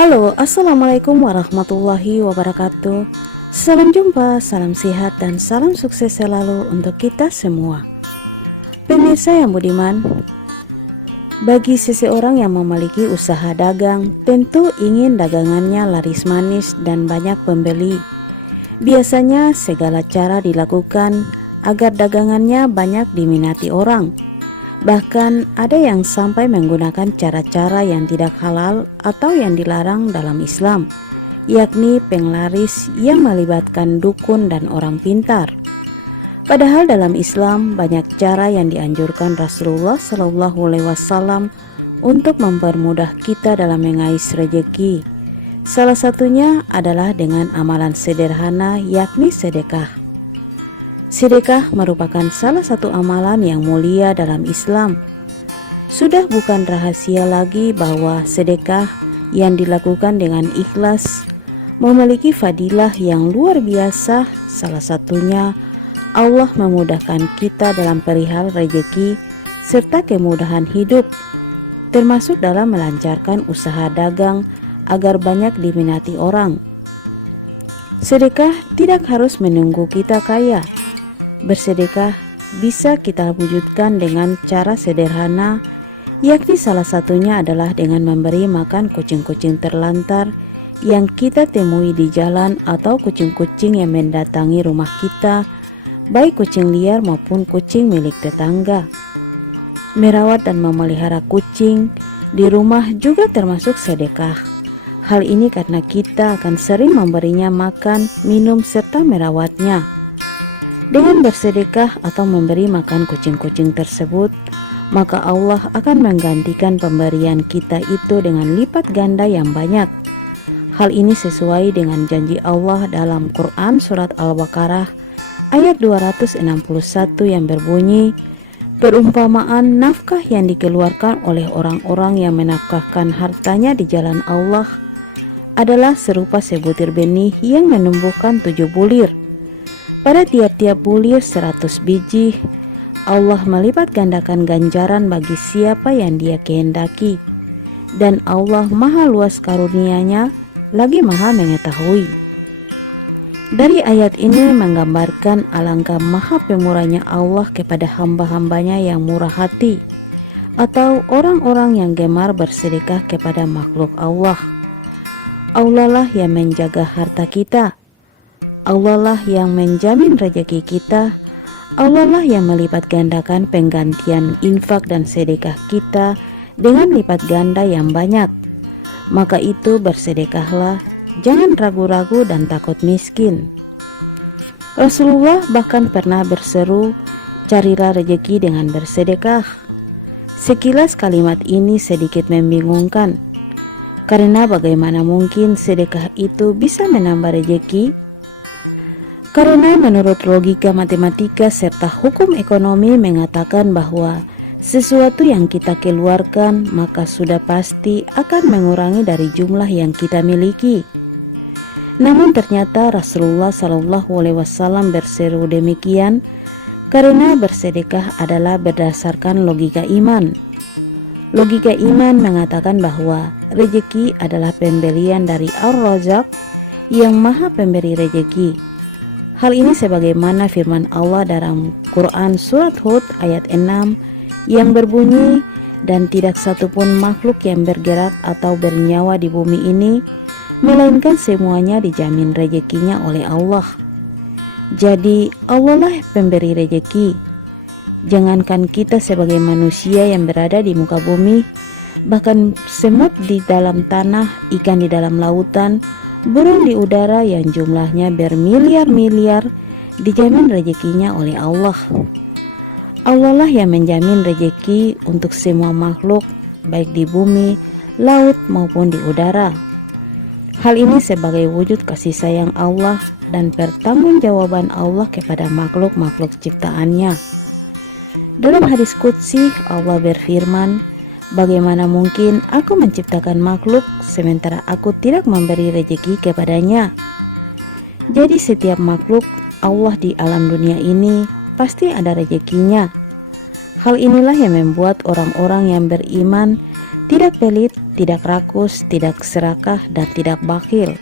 Halo, assalamualaikum warahmatullahi wabarakatuh. Salam jumpa, salam sehat, dan salam sukses selalu untuk kita semua. Pemirsa yang budiman, bagi seseorang yang memiliki usaha dagang, tentu ingin dagangannya laris manis dan banyak pembeli. Biasanya segala cara dilakukan agar dagangannya banyak diminati orang. Bahkan ada yang sampai menggunakan cara-cara yang tidak halal atau yang dilarang dalam Islam, yakni penglaris yang melibatkan dukun dan orang pintar. Padahal dalam Islam banyak cara yang dianjurkan Rasulullah SAW untuk mempermudah kita dalam mengais rezeki. Salah satunya adalah dengan amalan sederhana, yakni sedekah. Sedekah merupakan salah satu amalan yang mulia dalam Islam. Sudah bukan rahasia lagi bahwa sedekah yang dilakukan dengan ikhlas memiliki fadilah yang luar biasa. Salah satunya Allah memudahkan kita dalam perihal rezeki serta kemudahan hidup, termasuk dalam melancarkan usaha dagang agar banyak diminati orang. Sedekah tidak harus menunggu kita kaya. Bersedekah bisa kita wujudkan dengan cara sederhana, yakni salah satunya adalah dengan memberi makan kucing-kucing terlantar yang kita temui di jalan atau kucing-kucing yang mendatangi rumah kita, baik kucing liar maupun kucing milik tetangga. Merawat dan memelihara kucing di rumah juga termasuk sedekah. Hal ini karena kita akan sering memberinya makan, minum, serta merawatnya. Dengan bersedekah atau memberi makan kucing-kucing tersebut, maka Allah akan menggantikan pemberian kita itu dengan lipat ganda yang banyak. Hal ini sesuai dengan janji Allah dalam Quran Surat Al-Baqarah ayat 261 yang berbunyi, perumpamaan nafkah yang dikeluarkan oleh orang-orang yang menafkahkan hartanya di jalan Allah adalah serupa sebutir benih yang menumbuhkan 7 bulir. Pada tiap-tiap bulir 100 biji, Allah melipat gandakan ganjaran bagi siapa yang Dia kehendaki. Dan Allah maha luas karunia-Nya, lagi maha mengetahui. Dari ayat ini menggambarkan alangkah maha pemurahnya Allah kepada hamba-hambanya yang murah hati, atau orang-orang yang gemar bersedekah kepada makhluk Allah. Allah lah yang menjaga harta kita. Allah lah yang menjamin rezeki kita. Allah lah yang melipat gandakan penggantian infak dan sedekah kita dengan lipat ganda yang banyak. Maka itu bersedekahlah, jangan ragu-ragu dan takut miskin. Rasulullah bahkan pernah berseru, carilah rezeki dengan bersedekah. Sekilas kalimat ini sedikit membingungkan, karena bagaimana mungkin sedekah itu bisa menambah rezeki? Karena menurut logika matematika serta hukum ekonomi mengatakan bahwa sesuatu yang kita keluarkan maka sudah pasti akan mengurangi dari jumlah yang kita miliki. Namun ternyata Rasulullah SAW berseru demikian karena bersedekah adalah berdasarkan logika iman. Logika iman mengatakan bahwa rezeki adalah pemberian dari Ar-Razzaq yang maha pemberi rezeki. Hal ini sebagaimana firman Allah dalam Quran Surat Hud ayat 6 yang berbunyi, dan tidak satupun makhluk yang bergerak atau bernyawa di bumi ini, melainkan semuanya dijamin rezekinya oleh Allah. Jadi Allah lah pemberi rezeki. Jangankan kita sebagai manusia yang berada di muka bumi, bahkan semut di dalam tanah, ikan di dalam lautan, burung di udara yang jumlahnya bermiliar-miliar dijamin rezekinya oleh Allah. Allah lah yang menjamin rezeki untuk semua makhluk, baik di bumi, laut maupun di udara. Hal ini sebagai wujud kasih sayang Allah dan pertanggungjawaban Allah kepada makhluk-makhluk ciptaannya. Dalam hadis qudsi Allah berfirman, bagaimana mungkin aku menciptakan makhluk sementara aku tidak memberi rezeki kepadanya? Jadi setiap makhluk Allah di alam dunia ini pasti ada rezekinya. Hal inilah yang membuat orang-orang yang beriman tidak pelit, tidak rakus, tidak serakah, dan tidak bakhil.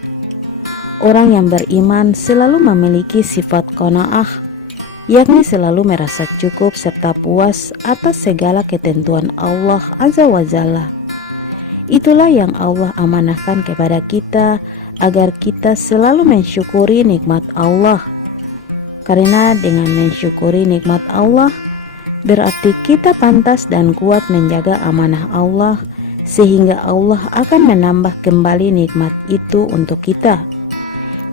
Orang yang beriman selalu memiliki sifat qanaah, yakni selalu merasa cukup serta puas atas segala ketentuan Allah Azza wa Jalla. Itulah yang Allah amanahkan kepada kita agar kita selalu mensyukuri nikmat Allah. Karena dengan mensyukuri nikmat Allah, berarti kita pantas dan kuat menjaga amanah Allah, sehingga Allah akan menambah kembali nikmat itu untuk kita.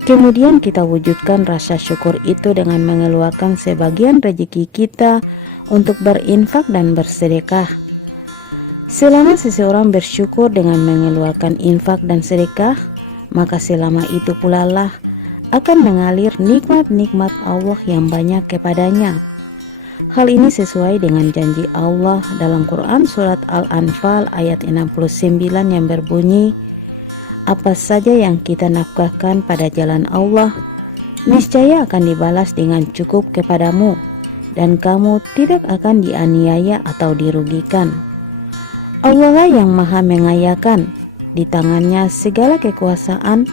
Kemudian kita wujudkan rasa syukur itu dengan mengeluarkan sebagian rezeki kita untuk berinfak dan bersedekah. Selama seseorang bersyukur dengan mengeluarkan infak dan sedekah, maka selama itu pula lah akan mengalir nikmat-nikmat Allah yang banyak kepadanya. Hal ini sesuai dengan janji Allah dalam Quran surat Al-Anfal ayat 69 yang berbunyi, "Apa saja yang kita nafkahkan pada jalan Allah, niscaya akan dibalas dengan cukup kepadamu, dan kamu tidak akan dianiaya atau dirugikan." Allah lah yang maha mengayakan, di tangannya segala kekuasaan,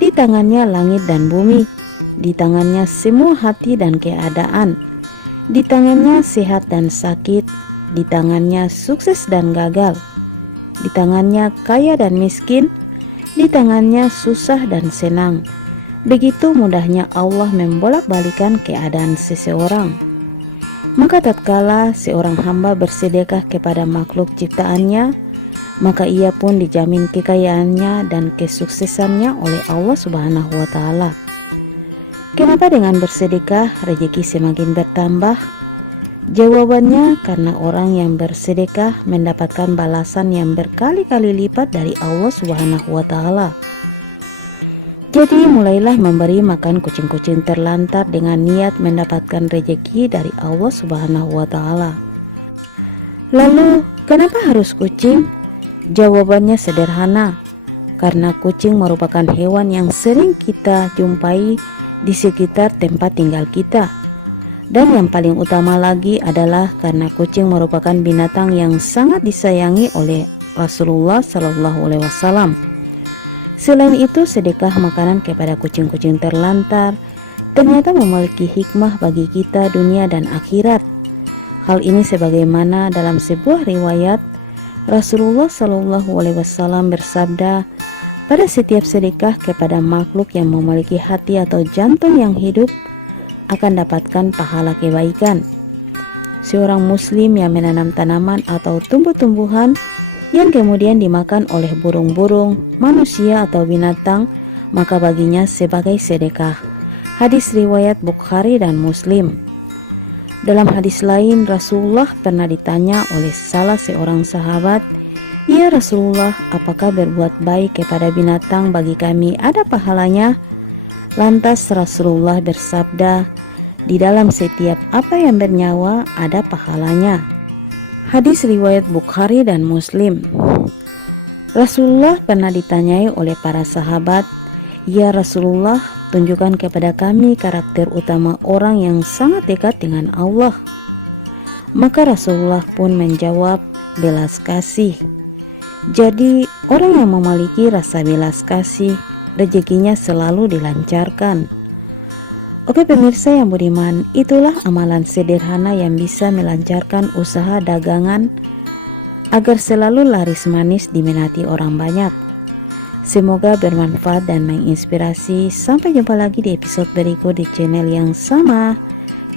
di tangannya langit dan bumi, di tangannya semua hati dan keadaan, di tangannya sehat dan sakit, di tangannya sukses dan gagal, di tangannya kaya dan miskin, di tangannya susah dan senang. Begitu mudahnya Allah membolak-balikan keadaan seseorang. Maka tatkala seorang hamba bersedekah kepada makhluk ciptaannya, maka ia pun dijamin kekayaannya dan kesuksesannya oleh Allah Subhanahu wa Ta'ala. Kenapa dengan bersedekah rezeki semakin bertambah? Jawabannya karena orang yang bersedekah mendapatkan balasan yang berkali-kali lipat dari Allah Subhanahu wa Ta'ala. Jadi mulailah memberi makan kucing-kucing terlantar dengan niat mendapatkan rezeki dari Allah Subhanahu wa Ta'ala. Lalu, kenapa harus kucing? Jawabannya sederhana, karena kucing merupakan hewan yang sering kita jumpai di sekitar tempat tinggal kita. Dan yang paling utama lagi adalah karena kucing merupakan binatang yang sangat disayangi oleh Rasulullah Shallallahu Alaihi Wasallam. Selain itu, sedekah makanan kepada kucing-kucing terlantar ternyata memiliki hikmah bagi kita dunia dan akhirat. Hal ini sebagaimana dalam sebuah riwayat Rasulullah Shallallahu Alaihi Wasallam bersabda, pada setiap sedekah kepada makhluk yang memiliki hati atau jantung yang hidup akan dapatkan pahala kebaikan. Seorang muslim yang menanam tanaman atau tumbuh-tumbuhan yang kemudian dimakan oleh burung-burung, manusia atau binatang, maka baginya sebagai sedekah. Hadis riwayat Bukhari dan Muslim. Dalam hadis lain, Rasulullah pernah ditanya oleh salah seorang sahabat, "Ya Rasulullah, apakah berbuat baik kepada binatang bagi kami ada pahalanya?" Lantas Rasulullah bersabda, "Di dalam setiap apa yang bernyawa ada pahalanya." Hadis riwayat Bukhari dan Muslim. Rasulullah pernah ditanyai oleh para sahabat, "Ya Rasulullah, tunjukkan kepada kami karakter utama orang yang sangat dekat dengan Allah." Maka Rasulullah pun menjawab, belas kasih. Jadi orang yang memiliki rasa belas kasih, rezekinya selalu dilancarkan. Oke pemirsa yang budiman, itulah amalan sederhana yang bisa melancarkan usaha dagangan agar selalu laris manis diminati orang banyak. Semoga bermanfaat dan menginspirasi. Sampai jumpa lagi di episode berikut di channel yang sama.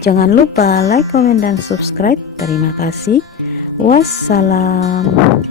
Jangan lupa like, komen, dan subscribe. Terima kasih. Wassalam.